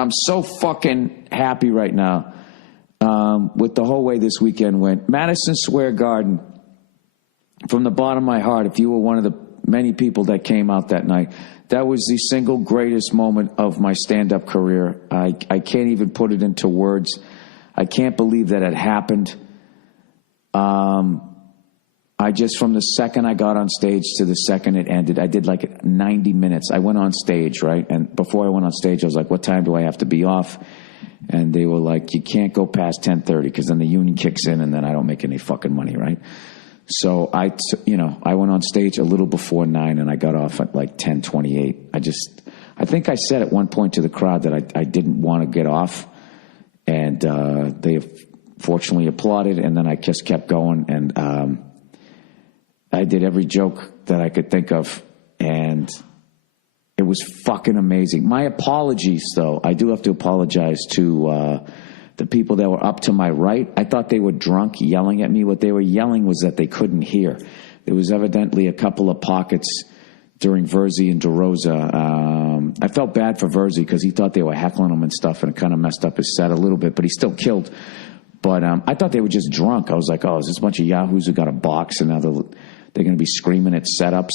I'm so fucking happy right now with the whole way this weekend went. Madison Square Garden, from the bottom of my heart, if you were one of the many people that came out that night, that was the single greatest moment of my stand-up career. I can't even put it into words. I can't believe that it happened. I just, from the second I got on stage to the second it ended, I did like 90 minutes. I went on stage, right? And before I went on stage, I was like, what time do I have to be off? And they were like, you can't go past 10:30 because then the union kicks in and then I don't make any fucking money, right? So I went on stage a little before 9 and I got off at like 10:28. I think I said at one point to the crowd that I didn't want to get off. And they fortunately applauded, and then I just kept going. And I did every joke that I could think of, and it was fucking amazing. My apologies, though. I do have to apologize to the people that were up to my right. I thought they were drunk yelling at me. What they were yelling was that they couldn't hear. There was evidently a couple of pockets during Verzi and DeRosa. I felt bad for Verzi because he thought they were heckling him and stuff, and it kind of messed up his set a little bit, but he still killed. But I thought they were just drunk. I was like, oh, is this a bunch of yahoos who got a box and now they're going to be screaming at setups?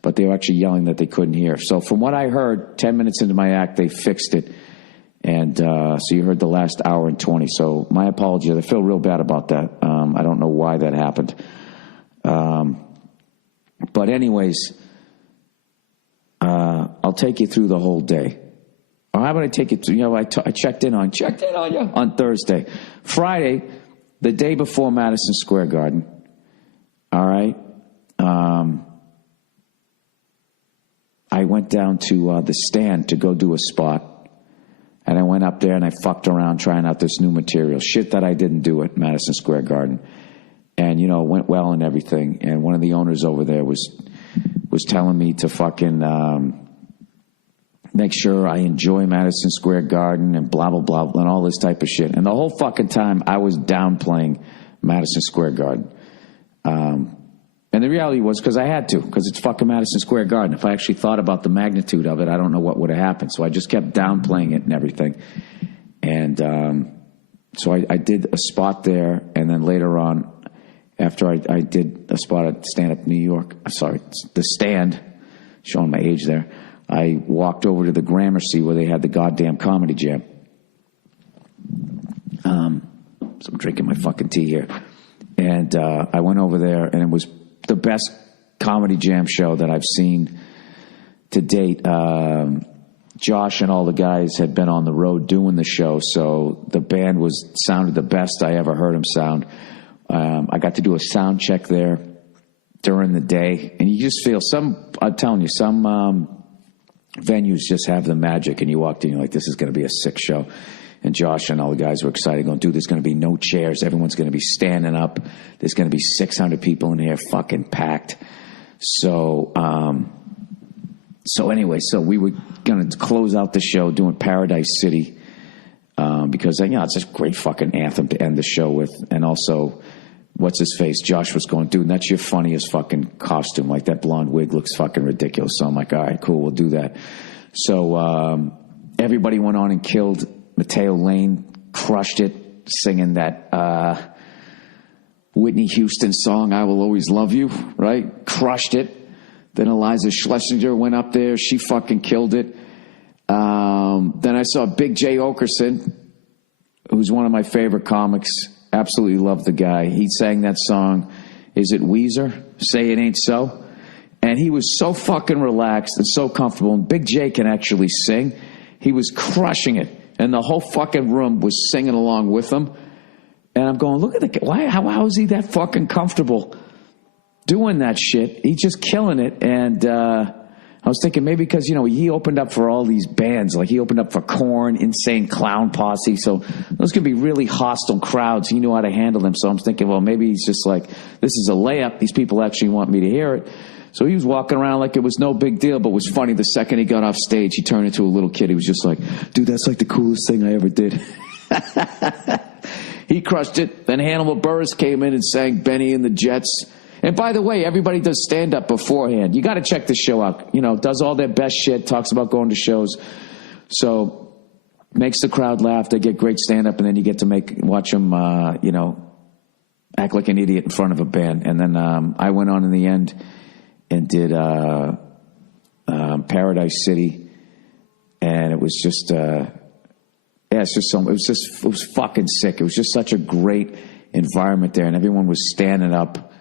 But they were actually yelling that they couldn't hear. So from what I heard, 10 minutes into my act, they fixed it. And so you heard the last hour and 20. So my apologies. I feel real bad about that. I don't know why that happened. But anyways, I'll take you through the whole day. Or how about I take you through, I checked in on you on Thursday. Friday, the day before Madison Square Garden. All right. I went down to the Stand to go do a spot. And I went up there and I fucked around trying out this new material. Shit that I didn't do at Madison Square Garden. And, it went well and everything. And one of the owners over there was telling me to fucking make sure I enjoy Madison Square Garden and blah, blah, blah, and all this type of shit. And the whole fucking time I was downplaying Madison Square Garden. And the reality was because I had to, because it's fucking Madison Square Garden. If I actually thought about the magnitude of it, I don't know what would have happened. So I just kept downplaying it and everything. And so I did a spot there, and then later on, after I did a spot at Stand Up New York, the Stand, showing my age there, I walked over to the Gramercy where they had the goddamn comedy jam. So I'm drinking my fucking tea here. And I went over there, and it was the best comedy jam show that I've seen to date. Josh and all the guys had been on the road doing the show, so the band sounded the best I ever heard them sound. I got to do a sound check there during the day, and you just feel I'm telling you, some venues just have the magic, and you walked in, you're like, this is going to be a sick show. And Josh and all the guys were excited, going, dude, there's going to be no chairs. Everyone's going to be standing up. There's going to be 600 people in here, fucking packed. So anyway, we were going to close out the show doing Paradise City because, it's a great fucking anthem to end the show with. And also, what's his face? Josh was going, dude, that's your funniest fucking costume. Like, that blonde wig looks fucking ridiculous. So I'm like, all right, cool, we'll do that. So everybody went on and killed. Mateo Lane crushed it, singing that Whitney Houston song, I Will Always Love You, right? Crushed it. Then Eliza Schlesinger went up there. She fucking killed it. Then I saw Big J. Okerson, who's one of my favorite comics. Absolutely love the guy. He sang that song, is it Weezer? Say It Ain't So? And he was so fucking relaxed and so comfortable. And Big J can actually sing. He was crushing it. And the whole fucking room was singing along with him. And I'm going, look at the guy. How is he that fucking comfortable doing that shit? He's just killing it. And I was thinking maybe because, he opened up for all these bands. Like, he opened up for Korn, Insane Clown Posse. So those could be really hostile crowds. He knew how to handle them. So I'm thinking, well, maybe he's just like, this is a layup. These people actually want me to hear it. So he was walking around like it was no big deal, but it was funny. The second he got off stage, he turned into a little kid. He was just like, dude, that's like the coolest thing I ever did. He crushed it. Then Hannibal Buress came in and sang Benny and the Jets. And by the way, everybody does stand-up beforehand. You got to check the show out. Does all their best shit, talks about going to shows. So makes the crowd laugh. They get great stand-up, and then you get to watch them, act like an idiot in front of a band. And then I went on in the end and did Paradise City, and it was just, it was fucking sick. It was just such a great environment there, and everyone was standing up.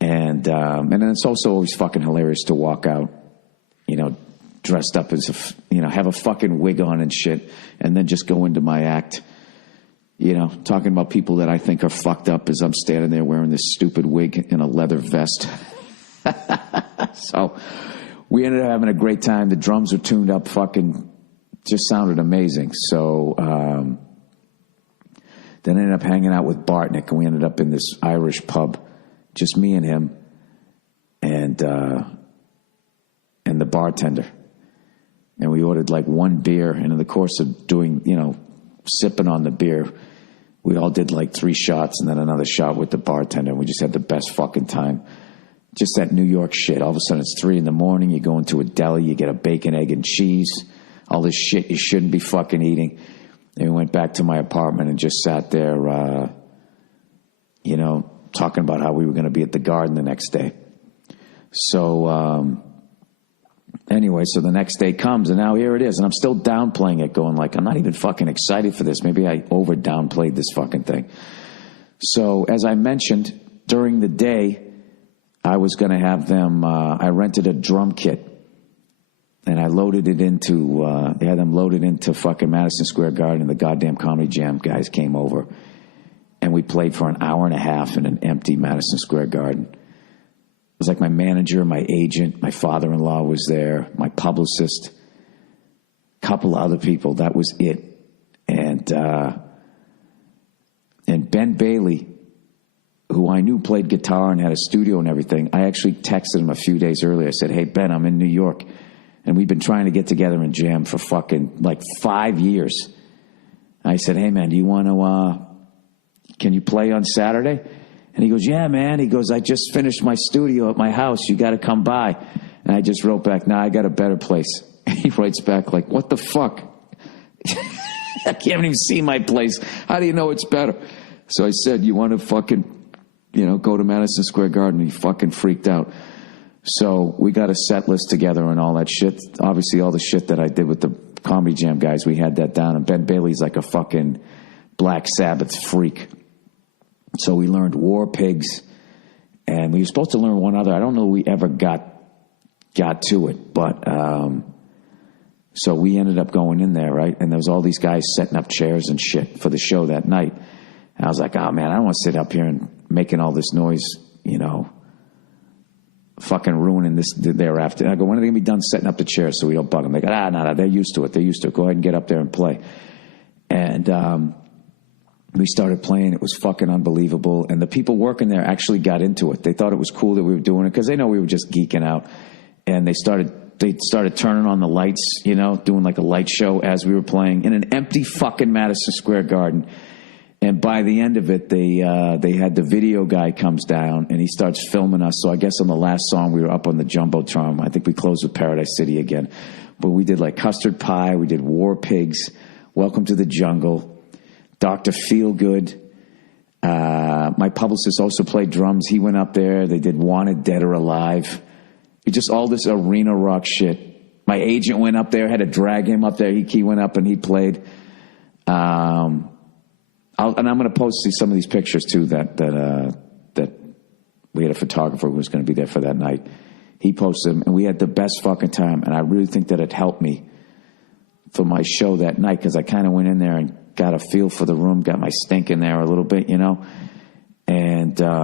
And then it's also always fucking hilarious to walk out, dressed up as have a fucking wig on and shit, and then just go into my act, talking about people that I think are fucked up as I'm standing there wearing this stupid wig and a leather vest. So we ended up having a great time. The drums were tuned up, fucking just sounded amazing. So then I ended up hanging out with Bartnick, and we ended up in this Irish pub, just me and him, and the bartender. And we ordered like one beer, and in the course of doing, sipping on the beer, we all did like 3 shots and then another shot with the bartender. And we just had the best fucking time. Just that New York shit. All of a sudden it's 3 a.m. You go into a deli, you get a bacon, egg, and cheese. All this shit you shouldn't be fucking eating. And we went back to my apartment and just sat there, talking about how we were going to be at the Garden the next day. So, anyway, so the next day comes, and now here it is. And I'm still downplaying it, going like, I'm not even fucking excited for this. Maybe I over-downplayed this fucking thing. So, as I mentioned, during the day, I was going to have them, I rented a drum kit. And I loaded it into, they had them loaded into fucking Madison Square Garden, and the goddamn Comedy Jam guys came over. And we played for an hour and a half in an empty Madison Square Garden. It was like my manager, my agent, my father-in-law was there, my publicist, a couple other people. That was it. And Ben Bailey, who I knew played guitar and had a studio and everything, I actually texted him a few days earlier. I said, hey, Ben, I'm in New York. And we've been trying to get together and jam for fucking like 5 years. I said, hey, man, do you want to, can you play on Saturday? And he goes, yeah, man. He goes, I just finished my studio at my house. You got to come by. And I just wrote back, nah, I got a better place. And he writes back like, what the fuck? I can't even see my place. How do you know it's better? So I said, you want to fucking, go to Madison Square Garden? And he fucking freaked out. So we got a set list together and all that shit. Obviously, all the shit that I did with the Comedy Jam guys, we had that down. And Ben Bailey's like a fucking Black Sabbath freak. So we learned War Pigs, and we were supposed to learn one other. I don't know if we ever got to it, but so we ended up going in there, right? And there was all these guys setting up chairs and shit for the show that night. And I was like, oh, man, I don't want to sit up here and making all this noise, fucking ruining this thereafter. And I go, when are they going to be done setting up the chairs so we don't bug them? They go, no, they're used to it. They're used to it. Go ahead and get up there and play. And we started playing. It was fucking unbelievable. And the people working there actually got into it. They thought it was cool that we were doing it because they know we were just geeking out. And they started turning on the lights, doing like a light show as we were playing in an empty fucking Madison Square Garden. And by the end of it, they had the video guy comes down and he starts filming us. So I guess on the last song, we were up on the Jumbotron. I think we closed with Paradise City again. But we did like Custard Pie. We did War Pigs, Welcome to the Jungle, Dr. Feelgood. My publicist also played drums. He went up there. They did Wanted, Dead or Alive. Just all this arena rock shit. My agent went up there, had to drag him up there. He went up and he played. And I'm going to post some of these pictures too that we had a photographer who was going to be there for that night. He posted them, and we had the best fucking time. And I really think that it helped me for my show that night because I kind of went in there and got a feel for the room, got my stink in there a little bit, and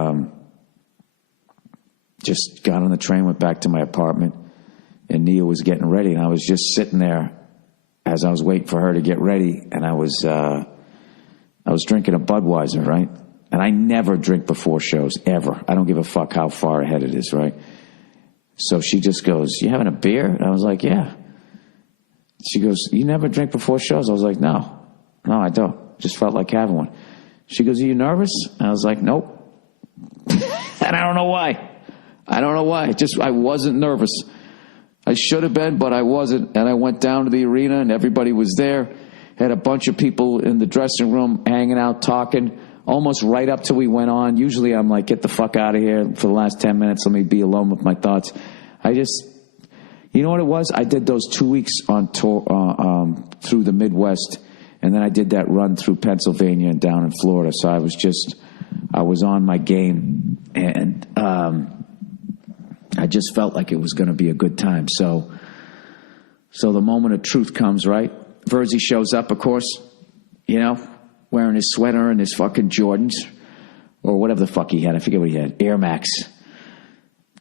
just got on the train, went back to my apartment, and Nia was getting ready, and I was just sitting there as I was waiting for her to get ready, and I was drinking a Budweiser, right? And I never drink before shows, ever. I don't give a fuck how far ahead it is, right? So she just goes, you having a beer? And I was like, yeah. She goes, you never drink before shows? I was like, no, I don't. Just felt like having one. She goes, are you nervous? And I was like, nope. And I don't know why. I wasn't nervous. I should have been, but I wasn't. And I went down to the arena, and everybody was there. Had a bunch of people in the dressing room hanging out, talking, almost right up till we went on. Usually I'm like, get the fuck out of here for the last 10 minutes. Let me be alone with my thoughts. You know what it was? I did those 2 weeks on tour through the Midwest, and then I did that run through Pennsylvania and down in Florida. So I was on my game, and I just felt like it was going to be a good time. So the moment of truth comes, right? Verzi shows up, of course, wearing his sweater and his fucking Jordans, or whatever the fuck he had. I forget what he had. Air Max.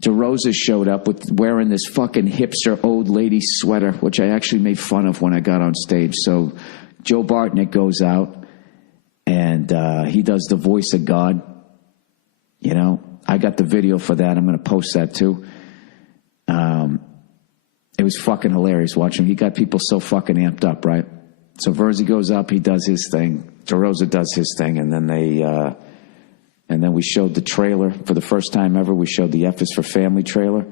DeRosa showed up wearing this fucking hipster old lady sweater, which I actually made fun of when I got on stage. So Joe Bartnick goes out, and he does the voice of God. I got the video for that. I'm going to post that too. It was fucking hilarious watching him. He got people so fucking amped up, right? So Verzi goes up, he does his thing. DeRosa does his thing, and then we showed the trailer for the first time ever. We showed the F is for Family trailer,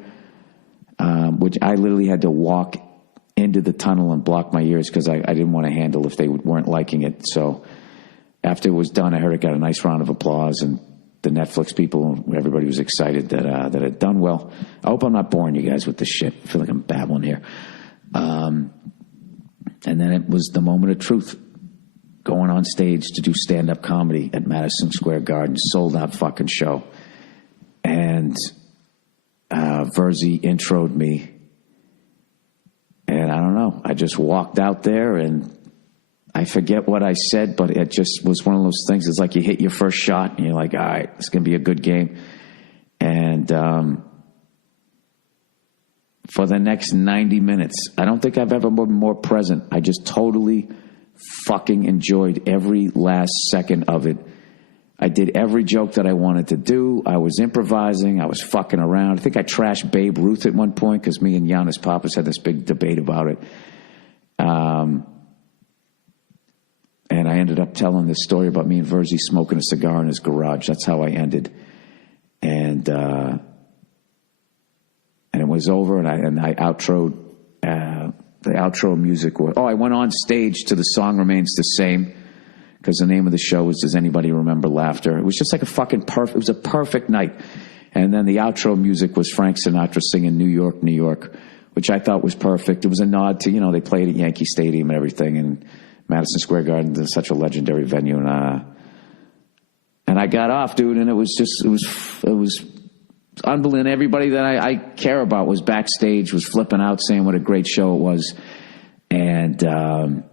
which I literally had to walk into the tunnel and block my ears because I didn't want to handle if they weren't liking it. So after it was done, I heard it got a nice round of applause, and the Netflix people, everybody was excited that it had done well. I hope I'm not boring you guys with this shit. I feel like I'm babbling here. And then it was the moment of truth. Going on stage to do stand-up comedy at Madison Square Garden, sold-out fucking show. And Verzi introed me. And I don't know, I just walked out there, and I forget what I said, but it just was one of those things. It's like you hit your first shot, and you're like, all right, it's going to be a good game. And for the next 90 minutes, I don't think I've ever been more present. I just totally fucking enjoyed every last second of it. I did every joke that I wanted to do. I was improvising. I was fucking around. I think I trashed Babe Ruth at one point because me and Giannis Papas had this big debate about it. And I ended up telling this story about me and Verzi smoking a cigar in his garage. That's how I ended. And it was over, and I outroed. The outro music was, I went on stage to The Song Remains the Same, because the name of the show was Does Anybody Remember Laughter? It was just like a fucking it was a perfect night. And then the outro music was Frank Sinatra singing New York, New York, which I thought was perfect. It was a nod to, they played at Yankee Stadium and everything, and Madison Square Garden is such a legendary venue. And I got off, dude, and it was unbelievable. Everybody that I care about was backstage, was flipping out, saying what a great show it was. And, and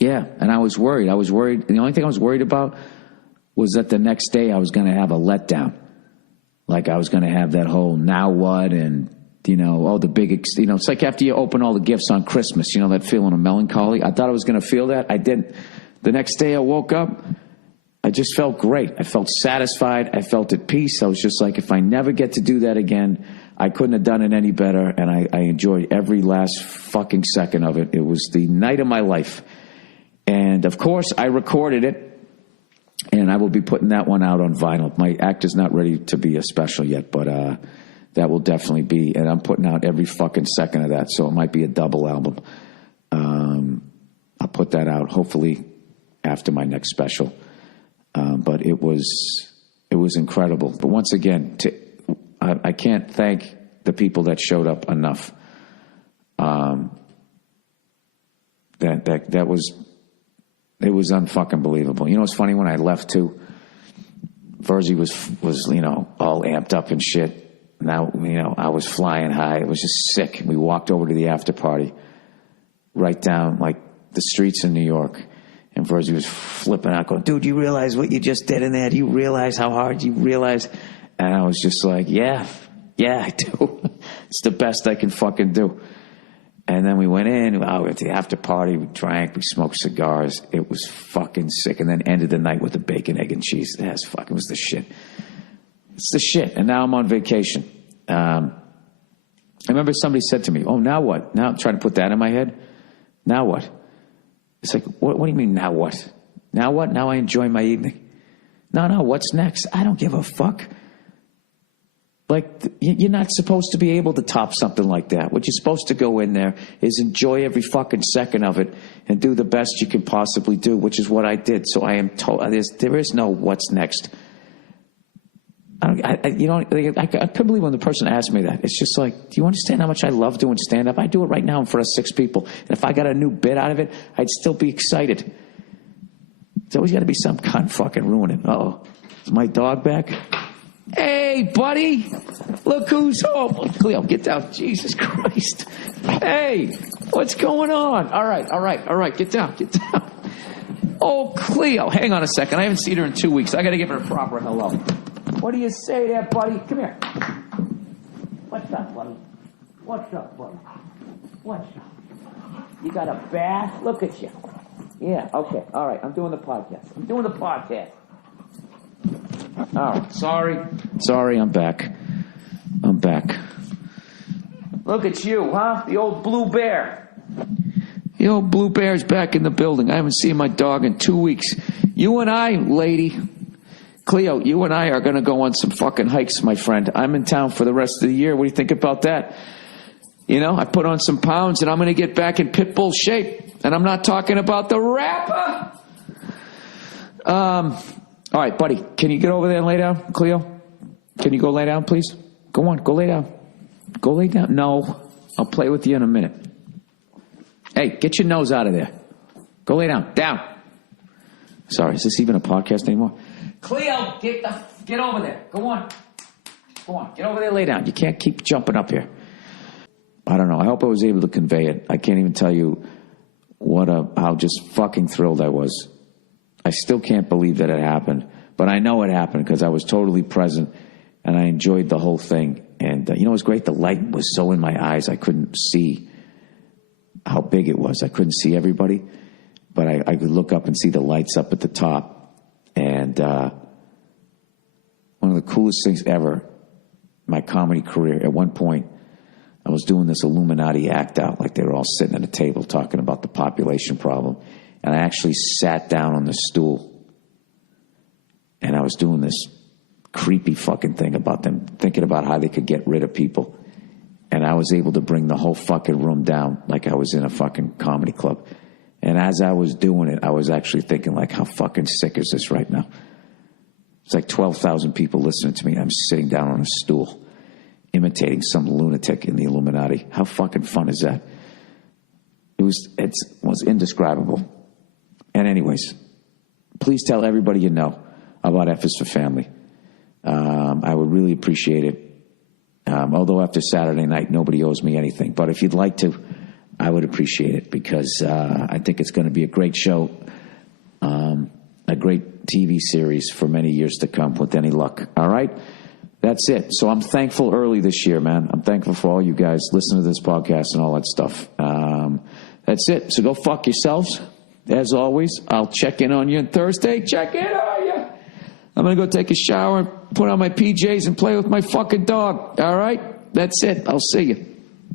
I was worried. The only thing I was worried about was that the next day I was going to have a letdown. Like I was going to have that whole now what and, the big, it's like after you open all the gifts on Christmas, that feeling of melancholy. I thought I was going to feel that. I didn't. The next day I woke up, I just felt great. I felt satisfied. I felt at peace. I was just like, if I never get to do that again, I couldn't have done it any better. And I enjoyed every last fucking second of it. It was the night of my life. And of course, I recorded it, and I will be putting that one out on vinyl. My act is not ready to be a special yet, but that will definitely be. And I'm putting out every fucking second of that, so it might be a double album. I'll put that out hopefully after my next special. But it was incredible. But once again, I can't thank the people that showed up enough. It was unfucking believable. It's funny, when I left too, Verzi was all amped up and shit. Now, I was flying high. It was just sick. We walked over to the after party right down like the streets in New York. And Verzi was flipping out, going, dude, you realize what you just did in there? Do you realize how hard you realize? And I was just like, yeah, I do. It's the best I can fucking do. And then we went in, we went to the after party, we drank, we smoked cigars. It was fucking sick. And then ended the night with a bacon, egg, and cheese. It was the shit. It's the shit. And now I'm on vacation. I remember somebody said to me, oh, now what? Now I'm trying to put that in my head. Now what? It's like, what do you mean, now what? Now what? Now I enjoy my evening. No, what's next? I don't give a fuck. Like, you're not supposed to be able to top something like that. What you're supposed to go in there is enjoy every fucking second of it and do the best you can possibly do, which is what I did. So I am told there is no what's next. I couldn't believe when the person asked me that. It's just like, do you understand how much I love doing stand-up? I do it right now in front of 6 people. And if I got a new bit out of it, I'd still be excited. There's always got to be some cunt fucking ruining. Uh-oh. Is my dog back? Hey, buddy. Look who's home. Cleo, get down. Jesus Christ. Hey, what's going on? All right. Get down. Oh, Cleo. Hang on a second. I haven't seen her in 2 weeks. I got to give her a proper hello. What do you say there, buddy? Come here. What's up, buddy? What's up? You got a bath? Look at you. Yeah, okay. All right. I'm doing the podcast. All right. Sorry, I'm back. Look at you, huh? The old blue bear. The old blue bear's back in the building. I haven't seen my dog in 2 weeks. You and I, lady, Cleo, you and I are going to go on some fucking hikes, my friend. I'm in town for the rest of the year. What do you think about that? You know, I put on some pounds, and I'm going to get back in pit bull shape. And I'm not talking about the rapper. All right, buddy, can you get over there and lay down, Cleo? Can you go lay down, please? Go on, go lay down. Go lay down. No, I'll play with you in a minute. Hey, get your nose out of there. Go lay down. Down. Sorry, is this even a podcast anymore? Cleo, get over there. Go on. Get over there, lay down. You can't keep jumping up here. I don't know. I hope I was able to convey it. I can't even tell you how just fucking thrilled I was. I still can't believe that it happened, but I know it happened because I was totally present and I enjoyed the whole thing. And you know what was great? The light was so in my eyes I couldn't see how big it was. I couldn't see everybody, but I could look up and see the lights up at the top. And one of the coolest things ever, my comedy career, at one point, I was doing this Illuminati act out, like they were all sitting at a table talking about the population problem. And I actually sat down on the stool. And I was doing this creepy fucking thing about them, thinking about how they could get rid of people. And I was able to bring the whole fucking room down like I was in a fucking comedy club. And as I was doing it, I was actually thinking, like, how fucking sick is this right now? It's like 12,000 people listening to me. I'm sitting down on a stool, imitating some lunatic in the Illuminati. How fucking fun is that? It was indescribable. And anyways, please tell everybody you know about F is for Family. I would really appreciate it. Although after Saturday night, nobody owes me anything. But if you'd like to, I would appreciate it because I think it's going to be a great show, a great TV series for many years to come with any luck. All right? That's it. So I'm thankful early this year, man. I'm thankful for all you guys listening to this podcast and all that stuff. That's it. So go fuck yourselves. As always, I'll check in on you on Thursday. Check in on you. I'm going to go take a shower, put on my PJs, and play with my fucking dog. All right? That's it. I'll see you.